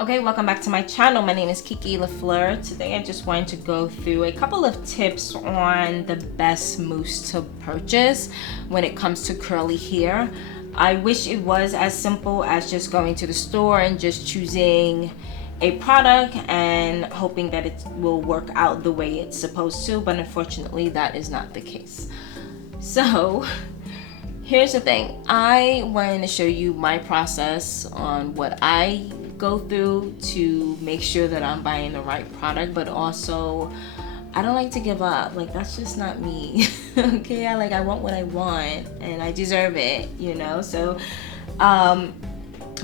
Okay, welcome back to my channel. My name is Kiki LaFleur. Today I just wanted to go through a couple of tips on the best mousse to purchase when it comes to curly hair. I wish it was as simple as just going to the store and just choosing a product and hoping that it will work out the way it's supposed to, but unfortunately that is not the case. So here's the thing. I wanted to show you my process on what I go through to make sure that I'm buying the right product, but also I don't like to give up. Like, that's just not me. Okay, I want what I want and I deserve it, you know? So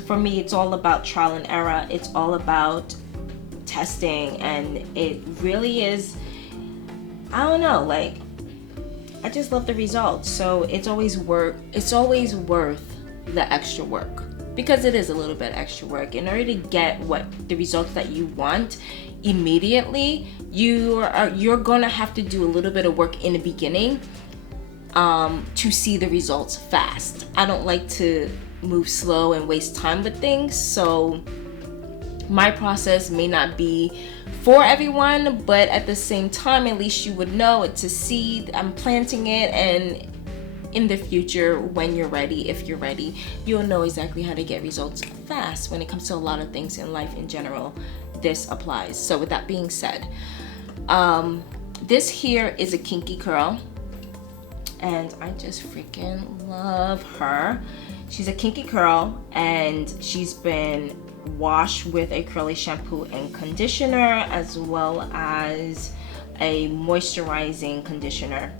for me, it's all about trial and error. It's all about testing, and it really is, I don't know, like, I just love the results. So it's always worth the extra work, because it is a little bit extra work. In order to get the results that you want immediately, you're gonna have to do a little bit of work in the beginning to see the results fast. I don't like to move slow and waste time with things, so my process may not be for everyone, but at the same time, at least you would know it's a seed. I'm planting it, and in the future, when you're ready, if you're ready, you'll know exactly how to get results fast. When it comes to a lot of things in life in general, this applies. So with that being said, this here is a kinky curl, and I just freaking love her. She's a kinky curl, and she's been washed with a curly shampoo and conditioner, as well as a moisturizing conditioner.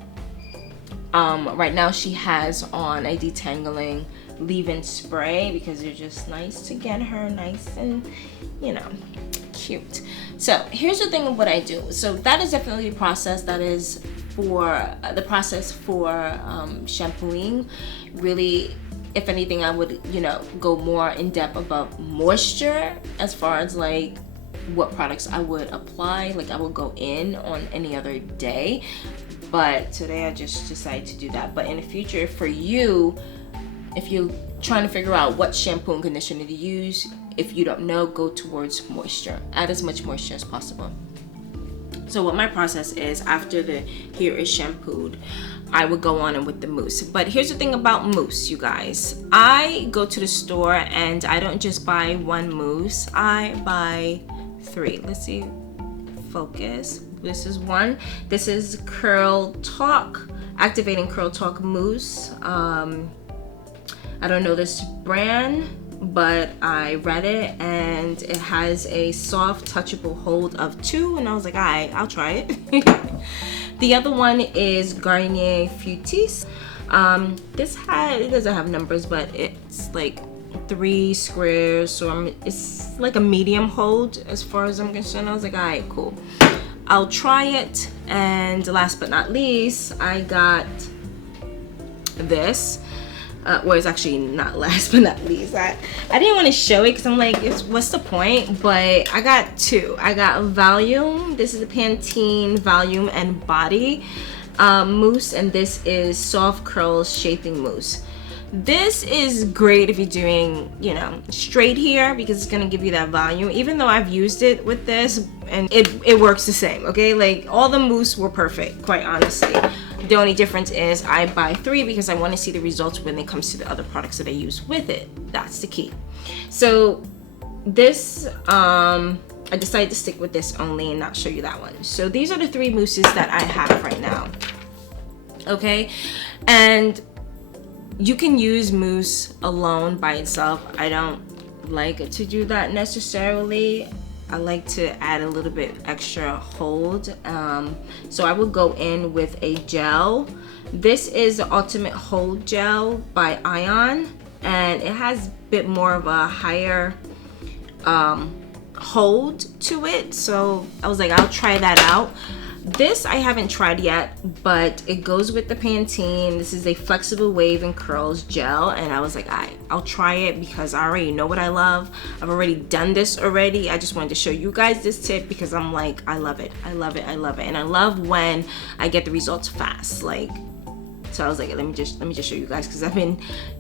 Right now she has on a detangling leave-in spray, because they're just nice to get her nice and, you know, cute. So here's the thing of what I do. So that is definitely the process. That is for the process for shampooing. Really, if anything, I would, you know, go more in depth about moisture, as far as like what products I would apply. Like, I would go in on any other day, but today I just decided to do that. But in the future, for you, if you're trying to figure out what shampoo and conditioner to use, if you don't know, go towards moisture. Add as much moisture as possible. So what my process is, after the hair is shampooed, I would go on with the mousse. But here's the thing about mousse, you guys. I go to the store and I don't just buy one mousse. I buy 3. Let's see. Focus. This is one. This is Curl Talk, Activating Curl Talk Mousse. I don't know this brand, but I read it and it has a soft touchable hold of 2, and I was like, alright, I'll try it. The other one is Garnier Fructis. It doesn't have numbers, but it's like 3 squares, so it's like a medium hold as far as I'm concerned. I was like, alright, cool, I'll try it. And last but not least, I got this. Well, it's actually not last but not least. I didn't want to show it because I'm like, what's the point? But I got 2. I got Volume. This is a Pantene Volume and Body mousse, and this is Soft Curls Shaping Mousse. This is great if you're doing, you know, straight hair, because it's gonna give you that volume. Even though I've used it with this and it works the same, okay? Like, all the mousse were perfect, quite honestly. The only difference is I buy 3 because I want to see the results when it comes to the other products that I use with it. That's the key. So this, I decided to stick with this only and not show you that one. So these are the 3 mousses that I have right now, okay? And you can use mousse alone by itself. I don't like to do that necessarily. I like to add a little bit extra hold. So I will go in with a gel. This is the Ultimate Hold Gel by Ion, and it has a bit more of a higher hold to it. So I was like, I'll try that out. This I haven't tried yet, but it goes with the Pantene. This is a flexible wave and curls gel, and I was like, I'll try it because I already know what I love. I've already done this already. I just wanted to show you guys this tip because I'm like, I love it. I love it. I love it. And I love when I get the results fast. Like, So I was like, let me just show you guys, because I've been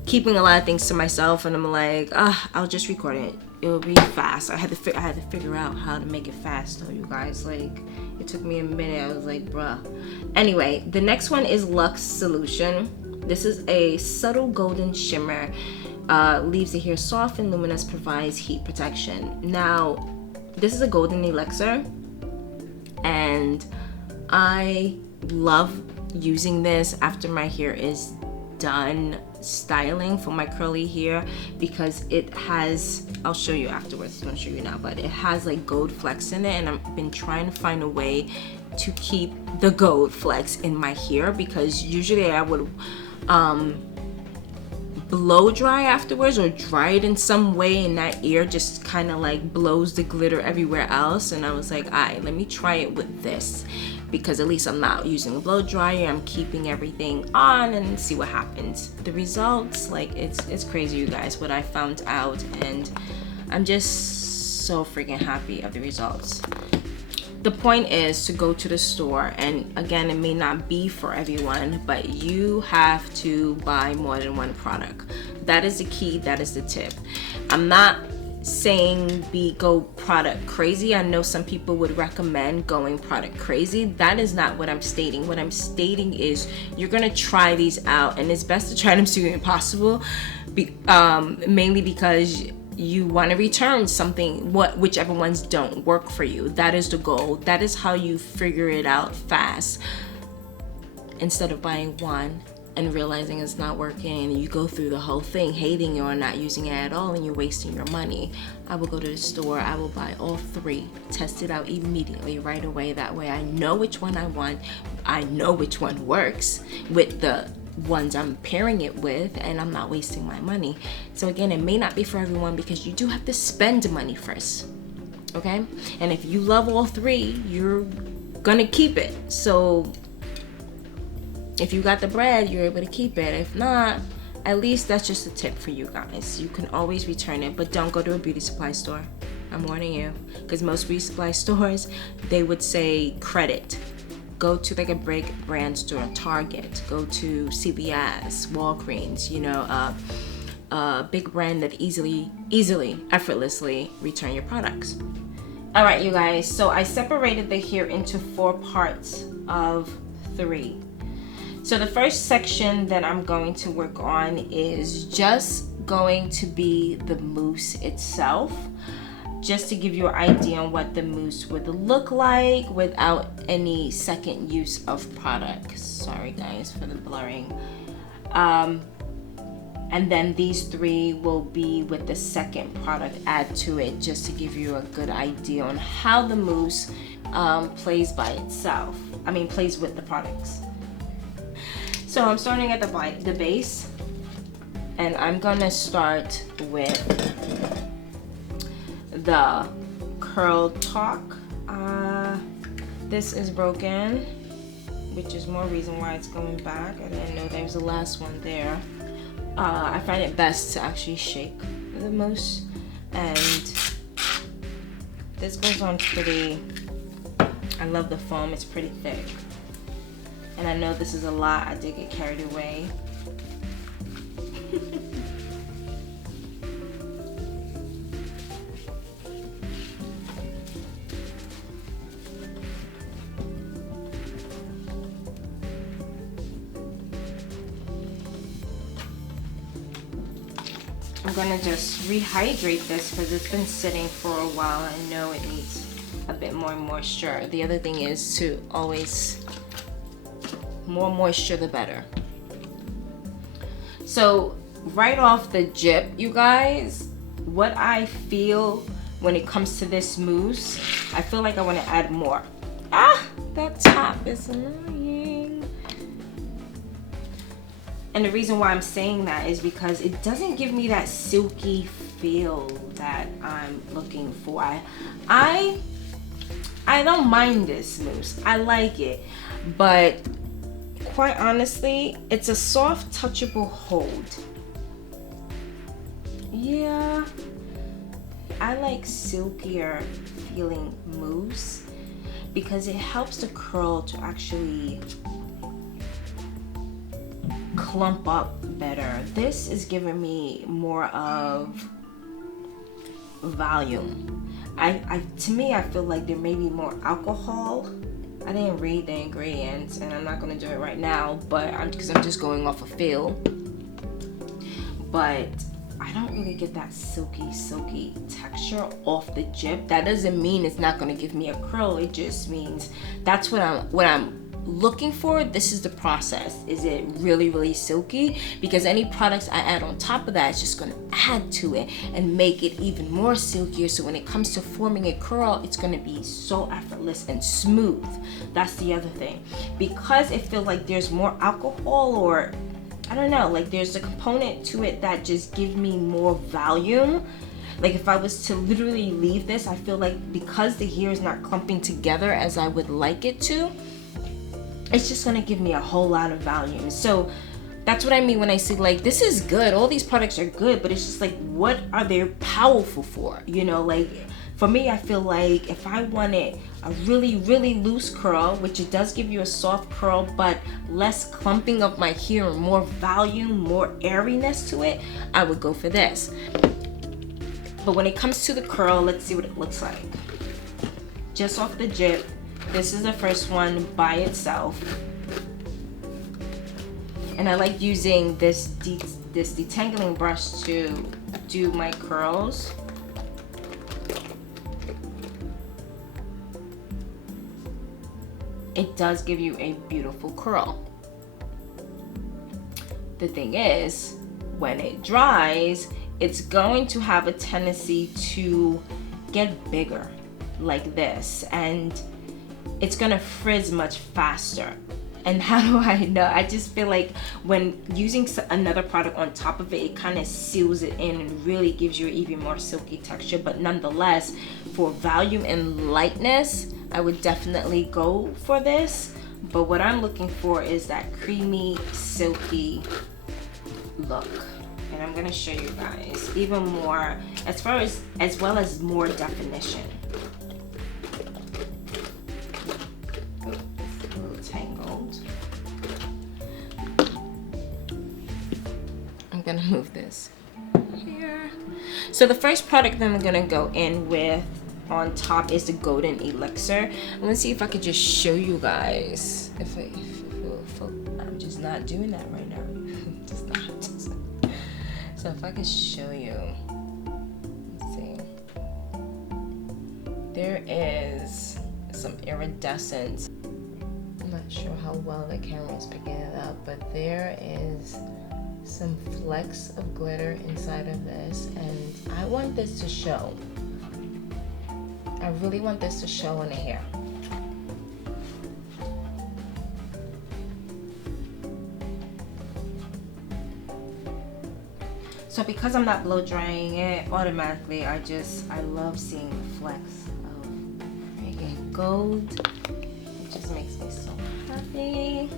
keeping a lot of things to myself, and I'm like, I'll just record it. It'll be fast. I had to figure out how to make it fast though, you guys. Like, it took me a minute. I was like, bruh. Anyway, the next one is Luxe Solution. This is a subtle golden shimmer. Leaves the hair soft and luminous, provides heat protection. Now, this is a golden elixir, and I love using this after my hair is done styling for my curly hair, because it has, I'll show you afterwards, I won't show you now, but it has like gold flecks in it, and I've been trying to find a way to keep the gold flecks in my hair, because usually I would blow dry afterwards, or dry it in some way, and that air just kind of like blows the glitter everywhere else. And I was like, alright, let me try it with this, because at least I'm not using a blow dryer, I'm keeping everything on, and see what happens. The results, like, it's crazy, you guys, what I found out, and I'm just so freaking happy of the results. The point is to go to the store, and again, it may not be for everyone, but you have to buy more than one product. That is the key, that is the tip. I'm not saying go product crazy. I know some people would recommend going product crazy. That is not what I'm stating. What I'm stating is you're gonna try these out, and it's best to try them soon as possible, mainly because you want to return something, whichever ones don't work for you. That is the goal. That is how you figure it out fast, instead of buying one and realizing it's not working, and you go through the whole thing hating it or not using it at all, and you're wasting your money. I will go to the store, I will buy all three, test it out immediately right away. That way I know which one I want, I know which one works with the ones I'm pairing it with, and I'm not wasting my money. So again, it may not be for everyone, because you do have to spend money first, okay? And if you love all three, you're gonna keep it. So if you got the bread, you're able to keep it. If not, at least that's just a tip for you guys. You can always return it, but don't go to a beauty supply store. I'm warning you, because most beauty supply stores, they would say credit. Go to like a big brand store, Target, go to CVS, Walgreens, you know, a big brand that easily, effortlessly return your products. All right, you guys, so I separated the hair into 4 parts of 3. So the first section that I'm going to work on is just going to be the mousse itself, just to give you an idea on what the mousse would look like without any second use of product. Sorry guys for the blurring. And then these 3 will be with the second product add to it, just to give you a good idea on how the mousse plays by itself. Plays with the products. So I'm starting at the base, and I'm gonna start with the Curl Talk. This is broken, which is more reason why it's going back. I didn't know there was the last one there. I find it best to actually shake the mousse, and this goes on pretty, I love the foam, it's pretty thick. And I know this is a lot, I did get carried away. I'm gonna just rehydrate this because it's been sitting for a while. I know it needs a bit more moisture. The other thing is to always, more moisture the better. So right off the jip, you guys, what I feel when it comes to this mousse, I feel like I want to add more. That top is annoying. And the reason why I'm saying that is because it doesn't give me that silky feel that I'm looking for. I don't mind this mousse, I like it, but quite honestly, it's a soft, touchable hold. Yeah, I like silkier feeling mousse because it helps the curl to actually clump up better. This is giving me more of volume. To me, I feel like there may be more alcohol. I didn't read the ingredients, and I'm not gonna do it right now, but because I'm just going off a feel. But I don't really get that silky texture off the jip. That doesn't mean it's not gonna give me a curl. It just means that's what I'm looking for. This is the process. Is it really silky? Because any products I add on top of that is just going to add to it and make it even more silkier. So when it comes to forming a curl, it's going to be so effortless and smooth. That's the other thing. Because it feels like there's more alcohol, or I don't know, like there's a component to it that just gives me more volume. Like if I was to literally leave this, I feel like because the hair is not clumping together as I would like it to, it's just gonna give me a whole lot of volume. So that's what I mean when I say like, this is good, all these products are good, but it's just like, what are they powerful for? You know, like for me, I feel like if I wanted a really loose curl, which it does give you a soft curl, but less clumping of my hair and more volume, more airiness to it, I would go for this. But when it comes to the curl, let's see what it looks like. Just off the jip, this is the first one by itself. And I like using this detangling brush to do my curls. It does give you a beautiful curl. The thing is, when it dries, it's going to have a tendency to get bigger like this, and it's gonna frizz much faster. And how do I know? I just feel like when using another product on top of it, it kind of seals it in and really gives you an even more silky texture. But nonetheless, for volume and lightness, I would definitely go for this. But what I'm looking for is that creamy, silky look. And I'm gonna show you guys even more, as well as more definition. Gonna move this here. So the first product that I'm gonna go in with on top is the Golden Elixir. I'm gonna see if I could just show you guys. If I'm just not doing that right now. Just not. So if I could show you, let's see. There is some iridescence. I'm not sure how well the camera is picking it up, but there is some flecks of glitter inside of this, and I want this to show. I really want this to show in the hair. So because I'm not blow drying it, automatically I love seeing the flecks of freaking gold. It just makes me so happy.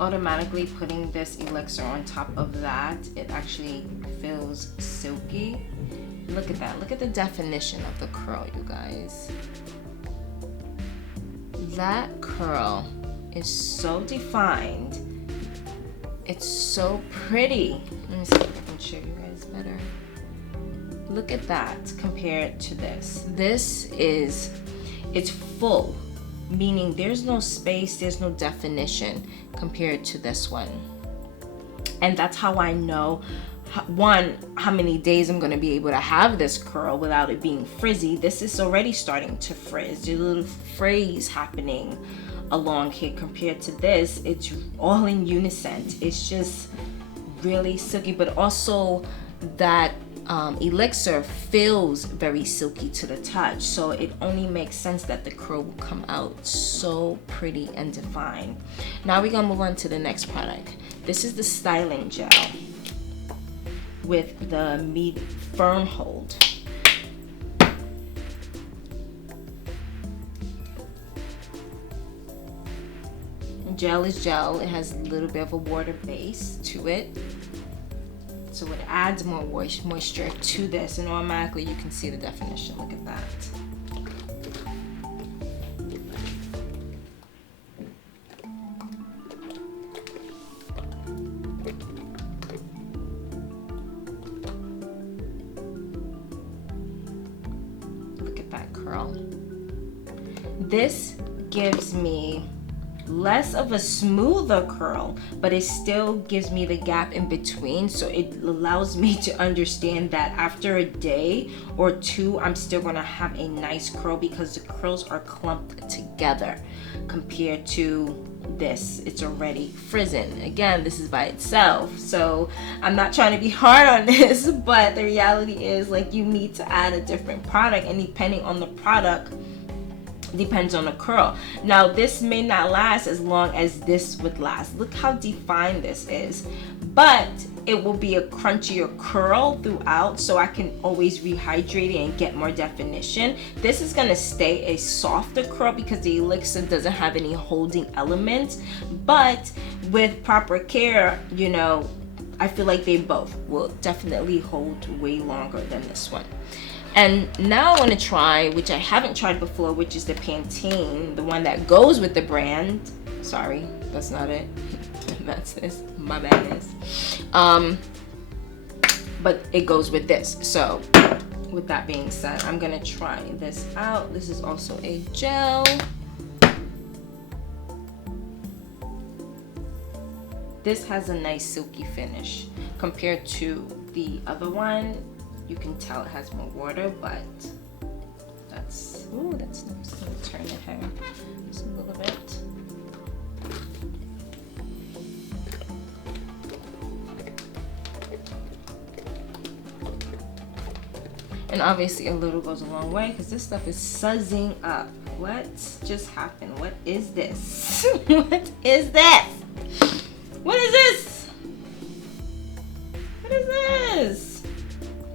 Automatically putting this elixir on top of that, it actually feels silky. Look at that. Look at the definition of the curl, you guys. That curl is so defined. It's so pretty. Let me see if I can show you guys better. Look at that compared to this. It's full, meaning there's no space, there's no definition compared to this one. And that's how I know, one, how many days I'm gonna be able to have this curl without it being frizzy. This is already starting to frizz. There's a little frizz happening along here. Compared to this, it's all in unison. It's just really silky, but also that elixir feels very silky to the touch, so it only makes sense that the curl will come out so pretty and defined. Now we're gonna move on to the next product. This is the styling gel with the firm hold. Gel is gel. It has a little bit of a water base to it, so it adds more moisture to this, and automatically you can see the definition. Look at that. that curl. This gives me less of a smoother curl, but it still gives me the gap in between, so it allows me to understand that after a day or two I'm still gonna have a nice curl because the curls are clumped together compared to this. It's already frizzen. Again, this is by itself, so I'm not trying to be hard on this, but the reality is, like, you need to add a different product, and depending on the product depends on the curl. Now this may not last as long as this would last. Look how defined this is, but it will be a crunchier curl throughout, so I can always rehydrate it and get more definition. This is gonna stay a softer curl because the elixir doesn't have any holding element, but with proper care, you know, I feel like they both will definitely hold way longer than this one. And now I want to try, which I haven't tried before, which is the Pantene, the one that goes with the brand. Sorry, that's not it. That's this. My badness. But it goes with this. So, with that being said, I'm gonna try this out. This is also a gel. This has a nice silky finish compared to the other one. You can tell it has more water, but that's, ooh, that's nice. Let me turn the hair just a little bit. And obviously a little goes a long way because this stuff is suzzing up. What just happened? What is this? What is this? What is this? What is this?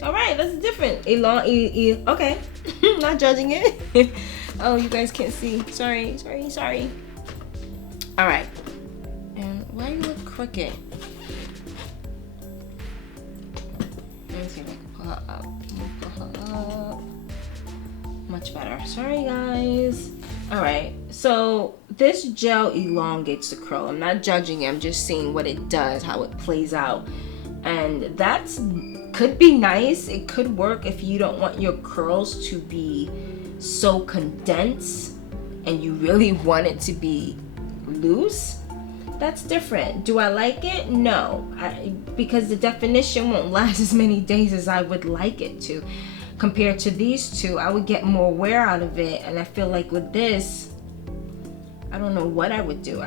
All right, that's different. Okay, not judging it. Oh, you guys can't see. Sorry. All right, and why you look crooked? Let me see if I can pull her up. Much better. Sorry, guys. All right, so this gel elongates the curl. I'm not judging it. I'm just seeing what it does, how it plays out, and that's could be nice. It could work if you don't want your curls to be so condensed and you really want it to be loose. That's different. Do I like it? No, because the definition won't last as many days as I would like it to. Compared to these two, I would get more wear out of it, and I feel like with this, I don't know what I would do.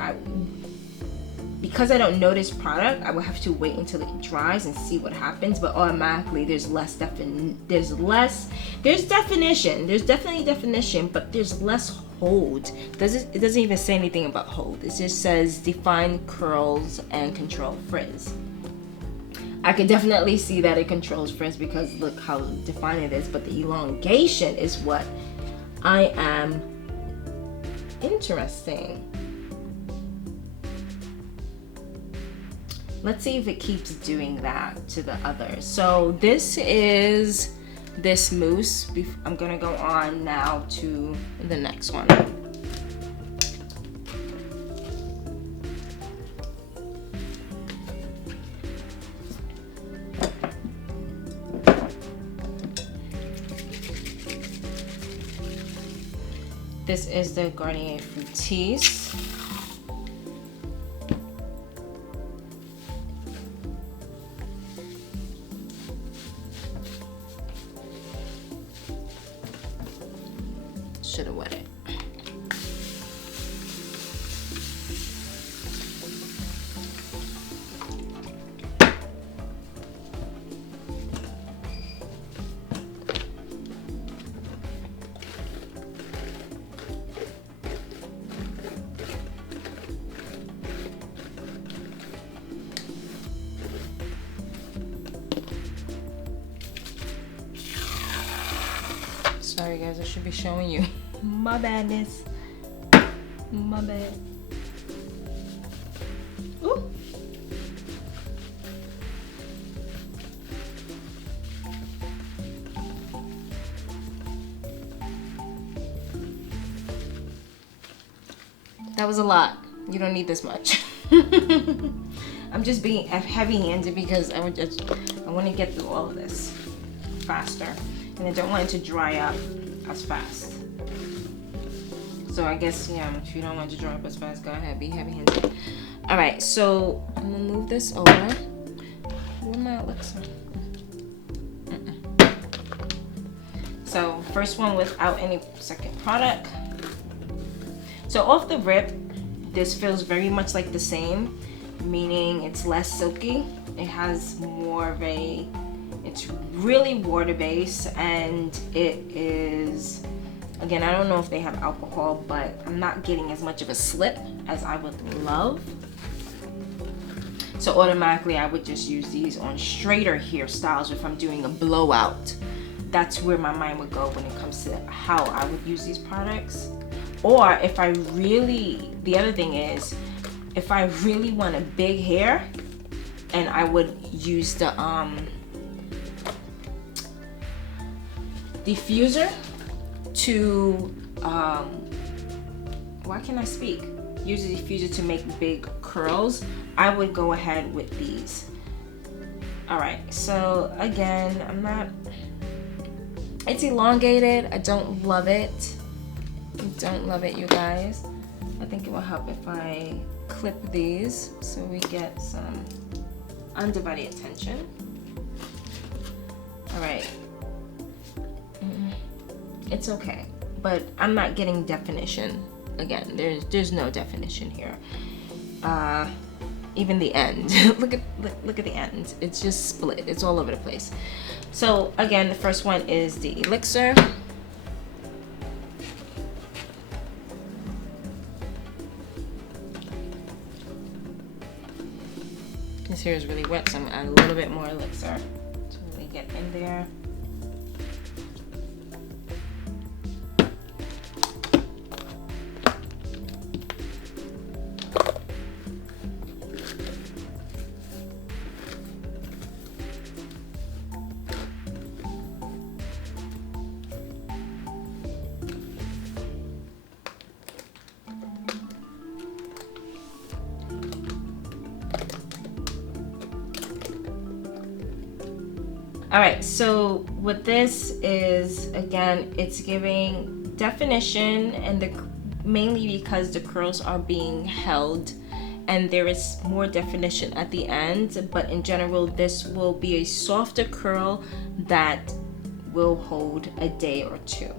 Because I don't know this product, I would have to wait until it dries and see what happens, but automatically there's definition. There's definitely definition, but there's less hold. It doesn't even say anything about hold. It just says define curls and control frizz. I could definitely see that it controls frizz because look how defined it is, but the elongation is what I am interesting. Let's see if it keeps doing that to the others. So this is this mousse. I'm gonna go on now to the next one. This is the Garnier Fructis. Should have wet it. Sorry guys, I should be showing you. My badness. My bad. Ooh. That was a lot. You don't need this much. I'm just being heavy-handed because I want to get through all of this faster. And I don't want it to dry up as fast. So I guess, yeah, if you don't want to dry up as fast, go ahead, be heavy-handed. All right, so I'm gonna move this over. Where my elixir? So first one without any second product. So off the rip, this feels very much like the same, meaning it's less silky. It has more of a, it's really water-based, and it is, again, I don't know if they have alcohol, but I'm not getting as much of a slip as I would love. So automatically I would just use these on straighter hairstyles if I'm doing a blowout. That's where my mind would go when it comes to how I would use these products. Or if I really, the other thing is, if I really want a big hair, and I would use the diffuser to, why can't I speak? Use the diffuser to make big curls, I would go ahead with these. All right, so again, I'm not, it's elongated. I don't love it. I don't love it, you guys. I think it will help if I clip these so we get some undivided attention. All right. It's okay, but I'm not getting definition. Again, there's no definition here. Even the end. look at the end. It's just split. It's all over the place. So again, the first one is the elixir. This hair is really wet, so I'm gonna add a little bit more elixir to really get in there. All right, so what this is, again, it's giving definition, and mainly because the curls are being held and there is more definition at the end, but in general, this will be a softer curl that will hold a day or two.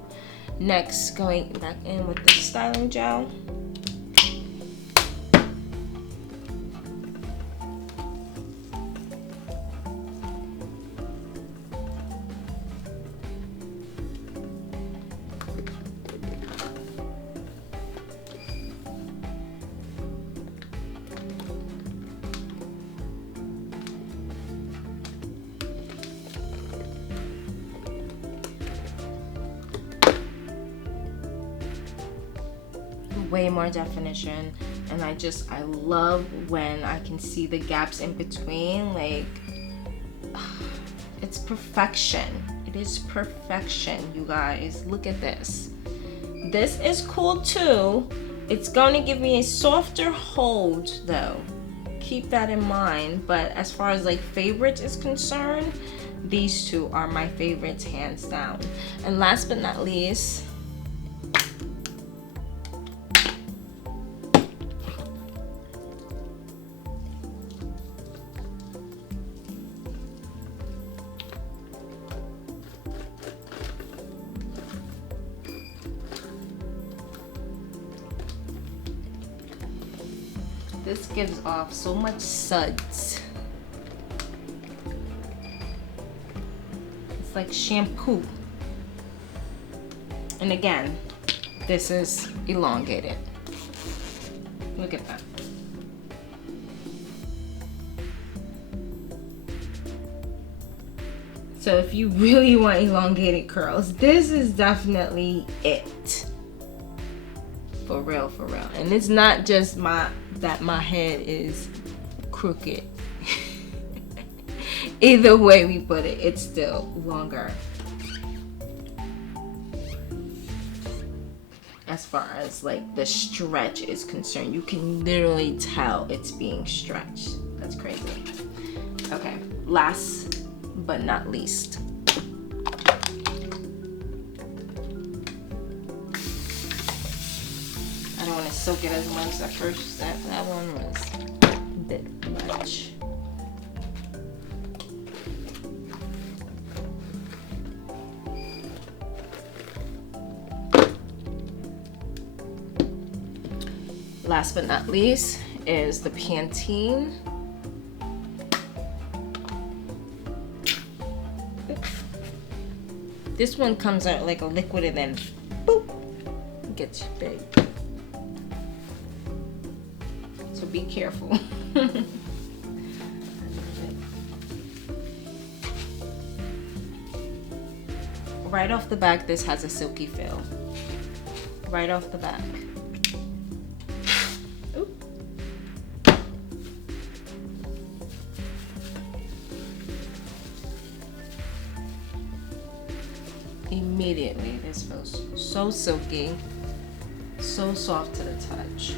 Next, going back in with the styling gel. Way more definition, and I love when I can see the gaps in between. Like, it's perfection. It is perfection, you guys. Look at this. This is cool too. It's going to give me a softer hold though. Keep that in mind. But as far as like favorites is concerned, these two are my favorites hands down. And last but not least, this gives off so much suds. It's like shampoo. And again, this is elongated. Look at that. So if you really want elongated curls, this is definitely it. For real, for real. And it's not just that my head is crooked. Either way we put it, it's still longer. As far as like the stretch is concerned, you can literally tell it's being stretched. That's crazy. Okay, last but not least. soak it as much. That first, that one was a bit much. Last but not least is the Pantene. This one comes out like a liquid and then boop, gets big. So be careful. Right off the back, this has a silky feel. Right off the back. Immediately, this feels so silky, so soft to the touch.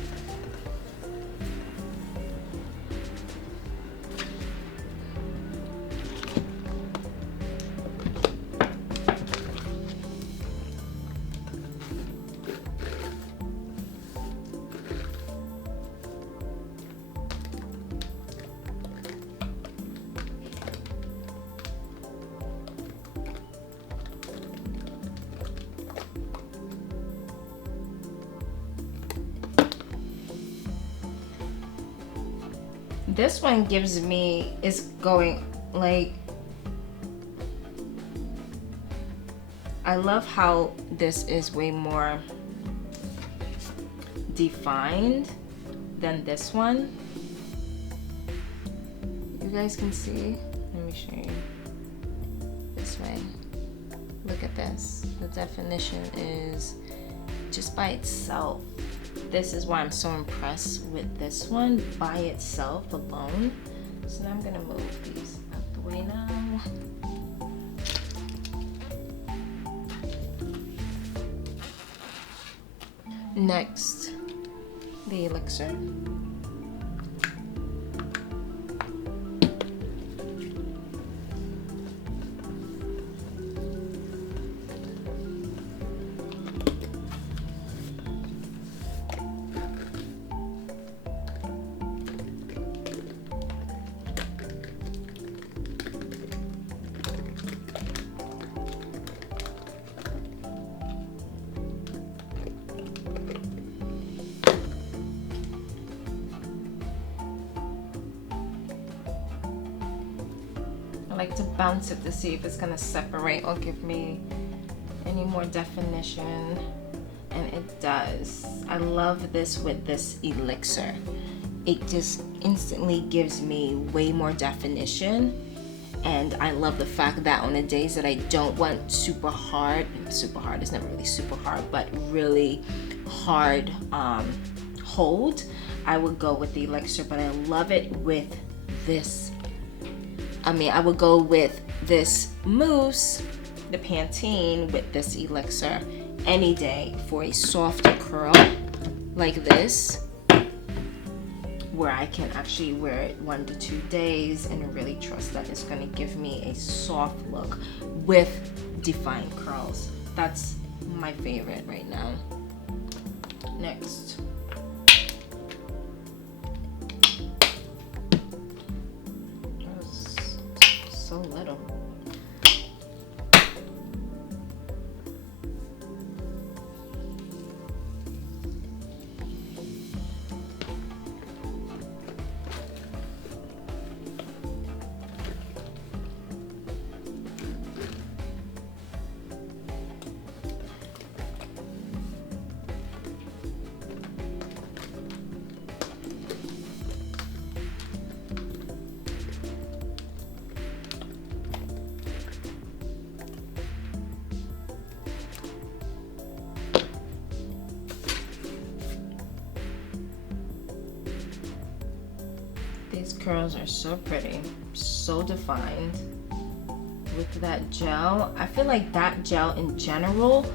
This one gives me, is going like, I love how this is way more defined than this one. You guys can see, let me show you this way. Look at this, the definition is just by itself. This is why I'm so impressed with this one by itself alone. So now I'm gonna move these out the way now. Next, the elixir. I like to bounce it to see if it's gonna separate or give me any more definition, and it does. I love this with this elixir. It just instantly gives me way more definition, and I love the fact that on the days that I don't want super hard is never really super hard, but really hard hold, I would go with the elixir. But I love it with this. I would go with this mousse, the Pantene, with this elixir any day for a softer curl like this, where I can actually wear it 1 to 2 days and really trust that it's gonna give me a soft look with defined curls. That's my favorite right now. Next. So little. These curls are so pretty, so defined with that gel. I feel like that gel in general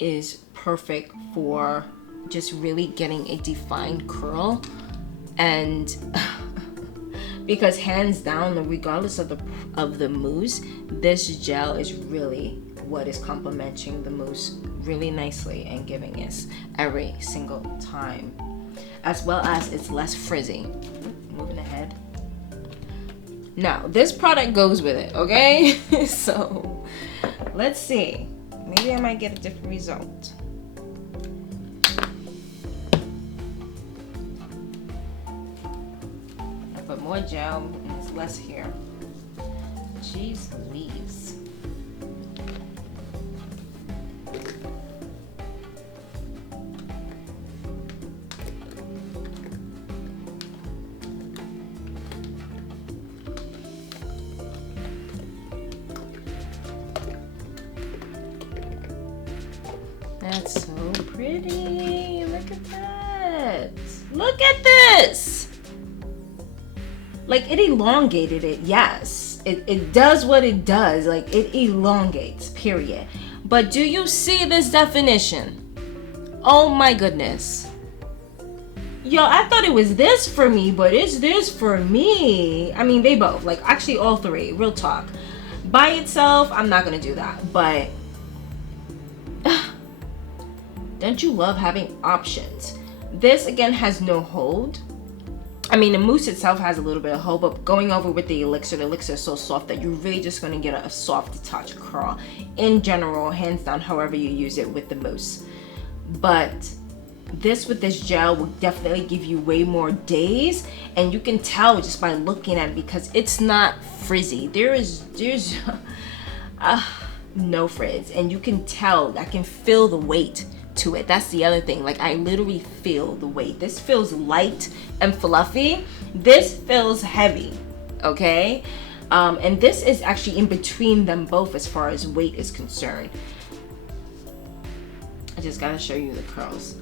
is perfect for just really getting a defined curl, and because hands down, regardless of the mousse, this gel is really what is complementing the mousse really nicely and giving us every single time, as well as it's less frizzy. Moving ahead. Now this product goes with it, okay? So let's see, maybe I might get a different result. I put more gel and it's less here. Jeez Louise. That's so pretty. Look at that. Look at this. Like, it elongated it, yes. It does what it does. Like, it elongates, period. But do you see this definition? Oh my goodness. Yo, I thought it was this for me, but it's this for me. I mean, they both. Like, actually all three. Real talk. By itself, I'm not going to do that. But don't you love having options? This, again, has no hold. I mean, the mousse itself has a little bit of hold, but going over with the elixir is so soft that you're really just going to get a soft touch curl in general, hands down, however you use it with the mousse. But this with this gel will definitely give you way more days, and you can tell just by looking at it because it's not frizzy. There's no frizz, and you can tell, I can feel the weight to it. That's the other thing. Like, I literally feel the weight. This feels light and fluffy. This feels heavy, okay? And this is actually in between them both as far as weight is concerned. I just gotta show you the curls.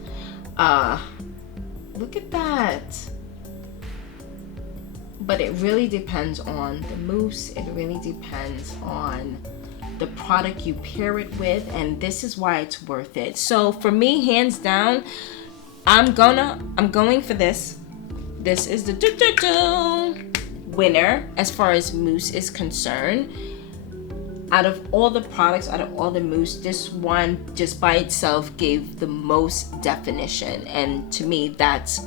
Look at that. But it really depends on the mousse. It really depends on the product you pair it with, and this is why it's worth it. So for me, hands down, I'm going for this. This is the winner as far as mousse is concerned. Out of all the products, out of all the mousse, this one just by itself gave the most definition. And to me, that's,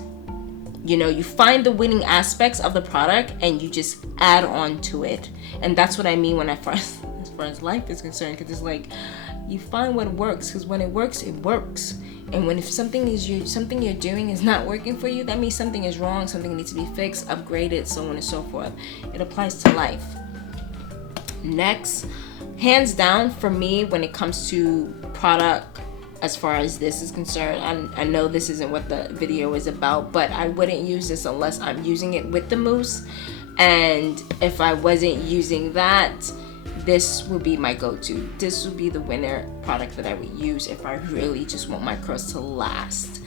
you know, you find the winning aspects of the product and you just add on to it. And that's what I mean when I first, as far as life is concerned, because it's like you find what works, because when it works, it works. And when if something you're doing is not working for you, that means something is wrong, something needs to be fixed, upgraded, so on and so forth. It applies to life. Next, hands down for me, when it comes to product, as far as this is concerned, I know this isn't what the video is about, but I wouldn't use this unless I'm using it with the mousse. And if I wasn't using that, this would be my go-to. This would be the winner product that I would use if I really just want my curls to last.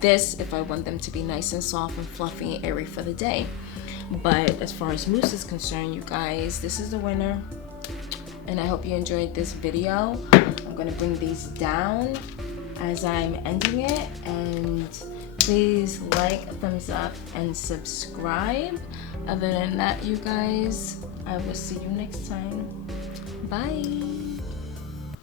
This, if I want them to be nice and soft and fluffy and airy for the day. But as far as mousse is concerned, you guys, this is the winner. And I hope you enjoyed this video. I'm gonna bring these down as I'm ending it. And please like, thumbs up, and subscribe. Other than that, you guys, I will see you next time. Bye.